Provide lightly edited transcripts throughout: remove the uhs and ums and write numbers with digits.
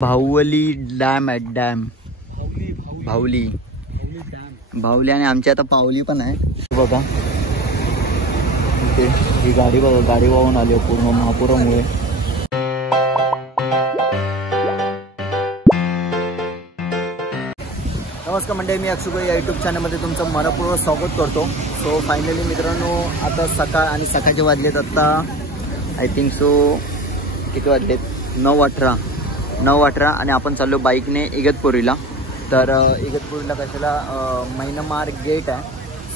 भाऊवली dam आहे, dam भाऊली भाऊली आणि आमची आता पावली पण आहे बघा. इथे ही गाडी बघा, गाडी वाहून आली पूर्ण महापुरामुळे. नमस्कार मंडळी, मी अक्षुभाई या यूट्यूब चॅनलमध्ये तुमचं मनपूर्वक स्वागत करतो. सो फायनली मित्रांनो, आता सकाळ आणि सकाळचे वाजलेत आता आय थिंक सो किती वाजलेत 9:18 आणि आपण चाललो बाईकने इगतपुरीला. तर इगतपुरीला कशाला मैनमार गेट आहे,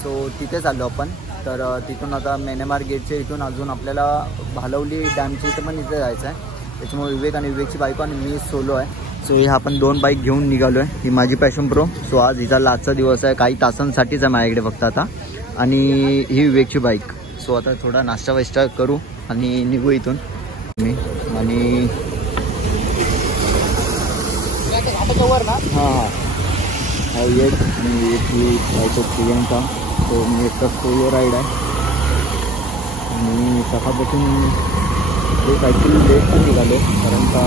सो तिथे चाललो आपण. तर तिथून आता मैनमार गेटच्या इथून अजून आपल्याला भालवली डॅमच्या इथं पण इथे जायचं आहे. त्याच्यामुळे विवेक आणि विवेकची बाईक आणि मी सोलो आहे. सो हे आपण 2 बाईक घेऊन निघालो आहे. ही माझी पॅशन प्रो. सो आज हिचा लास्टचा दिवस आहे, काही तासांसाठीच आहे माझ्याकडे फक्त आता. आणि ही विवेकची बाईक. सो आता थोडा नाश्ता वाश्ता करू आणि निघू इथून. मी आणि हां येत मी बायको प्रियंका. तो मी एकटा सोलो राईड आहे आणि सकाळपासून एक ॲक्च्युली लेट पण निघालो कारण का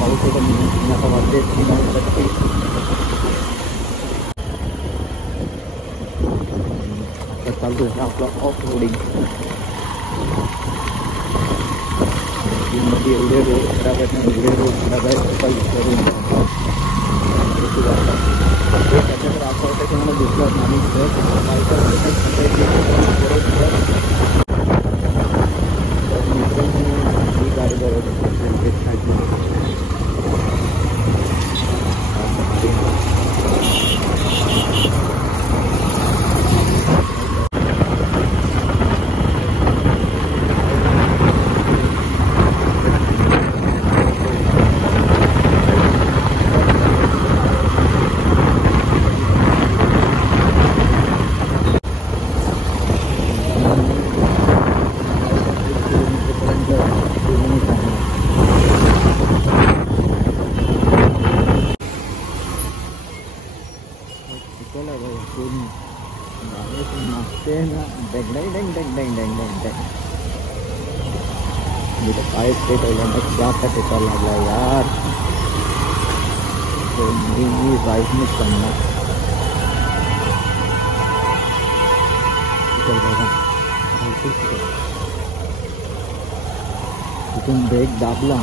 पाऊस होता. मी आता वाजते 3:30. आता चालतो आहे आपलं ऑफ रोडिंग. मध्ये एवढे रोड खराब आहेत ना, एवढे रोड खराब आहेत करून त्याच्याकडे असं होतं की मला दुसरं आणि ही गाडी बरोबर काय स्टेट क्या टेका लागला यार. तो मी राईट मिस करणार. तिथून ब्रेक दाबला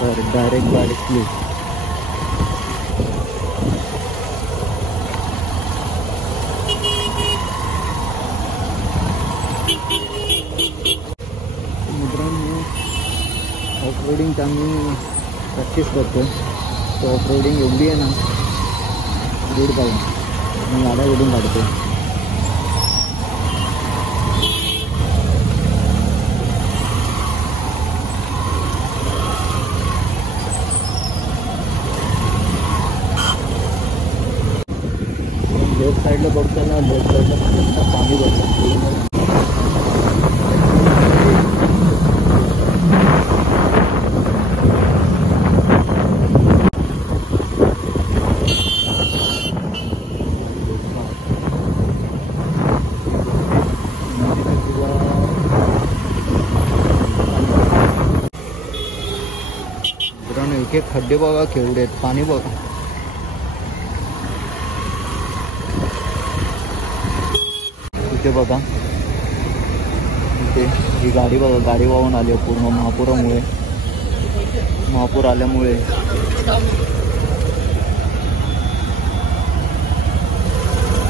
तर डायरेक्ट गाडी स्लिप. ऑफ रोडिंगचा मी प्रॅक्टिस करतो. तो ऑफ रोडिंग एवढी आहे ना, दूर पाहून मी गाड्या ओढून काढतो. लेफ्ट साईडला बघताना लेफ्ट साईडला पाणी बघतो. एक खड्डे बघा केवढे आहेत, पाणी बघा. इथे बघा, इथे ही गाडी बघा, गाडी वाहून आली पूर्ण महापुरामुळे. महापूर आल्यामुळे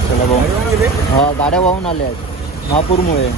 चला भाऊ, हा गाड्या वाहून आल्या आहेत महापूरमुळे.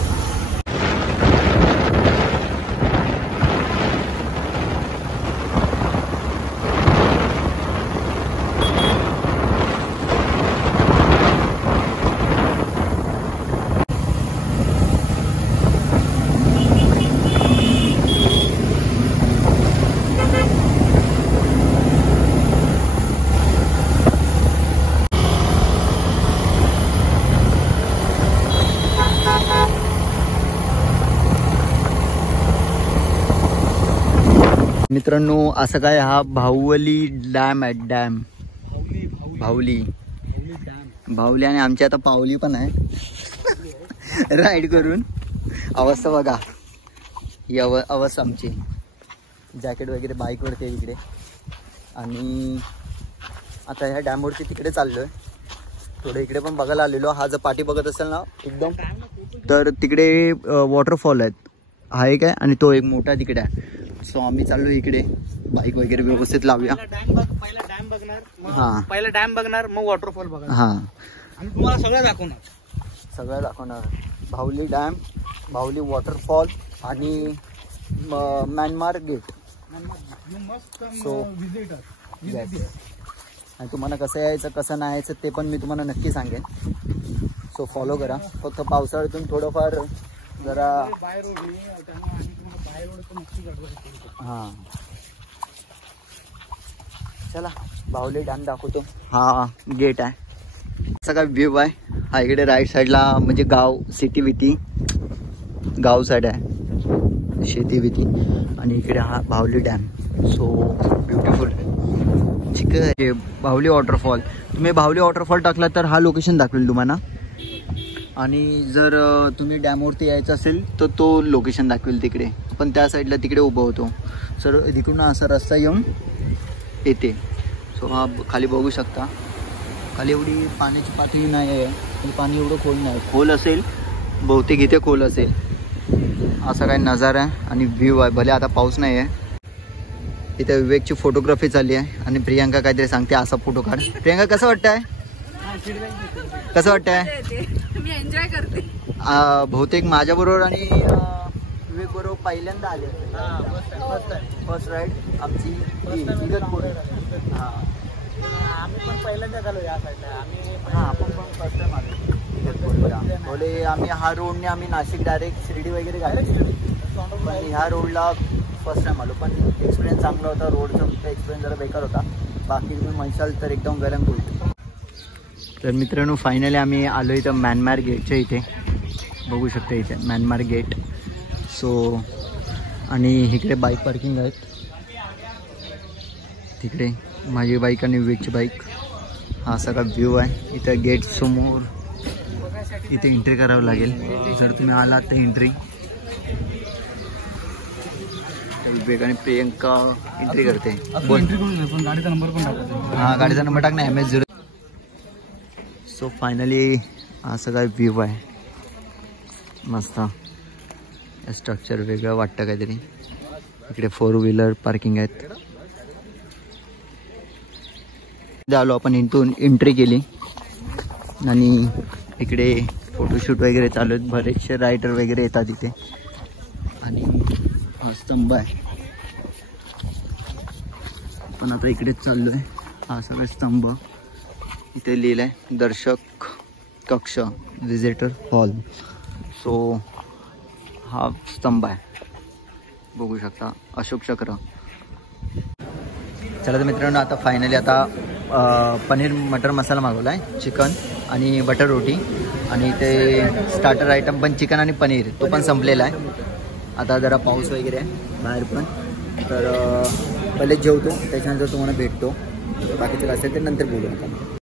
मित्रांनो, असं काय हा भाऊवली डॅम आहे, डॅम भाऊली भाऊली आणि आमची आता पावली पण आहे राईड करून. अवस्था बघा, ही अवस्था आमची. जॅकेट वगैरे बाईकवरती इकडे आणि आता ह्या डॅमवरती तिकडे चाललो आहे, थोडं इकडे पण बघायला आलेलो. हा जर पाठी बघत असेल ना एकदम, तर तिकडे वॉटरफॉल आहेत, हा एक आहे आणि तो एक मोठा तिकडे आहे. सो आम्ही चाललो इकडे, बाईक वगैरे व्यवस्थित लावूया. पहिला डॅम बघणार, पहिला डॅम बघणार, मग वॉटरफॉल बघणार. हां, आणि तुम्हाला सगळं दाखवणार. भावली डॅम, भावली वॉटरफॉल आणि म्यानमार गेट. सो आणि तुम्हाला कसं यायचं कसं नाही यायचं ते पण मी तुम्हाला नक्की सांगेन. सो फॉलो करा. फक्त पावसाळ्यातून थोडंफार जरा हां, चला भावली डॅम दाखवतो. हा गेट आहे, सगळा व्ह्यू आहे. हा इकडे राईट साईडला म्हणजे गाव, सिटी विटी गाव साईड आहे, शेती विटी. आणि इकडे हा भावली डॅम. सो ब्युटिफुल चिकन आहे. भावली वॉटरफॉल, तुम्ही भावली वॉटरफॉल टाकला तर हा लोकेशन दाखवेल तुम्हाला. आणि जर तुम्ही डॅमवरती यायचं असेल तर तो लोकेशन दाखवेल तिकडे. पण त्या साईडला तिकडे उभं होतो. सर तिकडून असा रस्ता येऊन येते. सो हा खाली बघू शकता, खाली एवढी पाण्याची पातळी नाही आहे, पाणी एवढं खोल नाही. खोल असेल बहुतेक, इथे खोल असेल. असा काही नजारा आहे आणि व्ह्यू आहे. भले आता पाऊस नाही आहे. इथे विवेकची फोटोग्राफी चालली आहे आणि प्रियांका काहीतरी सांगते, असा फोटो काढ. प्रियांका कसं वाटतंय, कसं वाटतंय? मी एन्जॉय करते. बहुतेक माझ्याबरोबर आणि विवेक बरोबर पहिल्यांदा आले. फर्स्ट राईड आमची इगतपुरी. हां, आम्ही पण पहिल्यांदा झालो या साईडला. हां, आपण पण फर्स्ट टाइम आलो इगतपुरीला. बोले आम्ही हा रोडने आम्ही नाशिक डायरेक्ट शिर्डी वगैरे घालायचो, पण ह्या रोडला फर्स्ट टाइम आलो. पण एक्सपिरियन्स चांगला होता. रोडचा एक्सपिरियन्स जरा बेकार होता. बाकी तुम्ही म्हणशाल तर एकदम वेल अँड गुड. तर मित्रांनो फायनली आम्ही आलो इथं म्यानमार गेटच्या इथे. बघू शकता इथे म्यानमार गेट. सो आणि इकडे बाईक पार्किंग आहेत. तिकडे माझी बाईक आणि विवेकची बाईक. हा सगळा व्ह्यू आहे. इथं गेट समोर इथे एंट्री करावं लागेल. जर तुम्ही आलात तर एंट्री. विवेक आणि प्रियंका एंट्री करते. पण गाडीचा नंबर पण टाकतो. हां, गाडीचा नंबर टाक ना, MS0. सो फायनली हा सगळा व्ह्यू आहे मस्त. स्ट्रक्चर वेगळं वाटतं काहीतरी. इकडे 4 व्हीलर पार्किंग आहेत. आलो आपण, इथून एंट्री केली आणि इकडे फोटोशूट वगैरे चालू आहेत. बरेचसे रायडर वगैरे येतात इथे. आणि हा स्तंभ आहे. पण आता इकडेच चाललो आहे. हा सगळा स्तंभ इथे लिहिलं आहे, दर्शक कक्ष, विजिटर हॉल. सो हा स्तंभ आहे, बघू शकता, अशोक चक्र. चला तर मित्रांनो, आता फायनली आता पनीर मटर मसाला मागवला आहे, चिकन आणि बटर रोटी. आणि ते स्टार्टर आयटम पण चिकन आणि पनीर, तो पण संपलेला आहे. आता जरा पाऊस वगैरे आहे बाहेर पण, तर पहिले जेवतो, त्याच्यानंतर तुम्हाला भेटतो. बाकीचं असेल ते नंतर बोलू.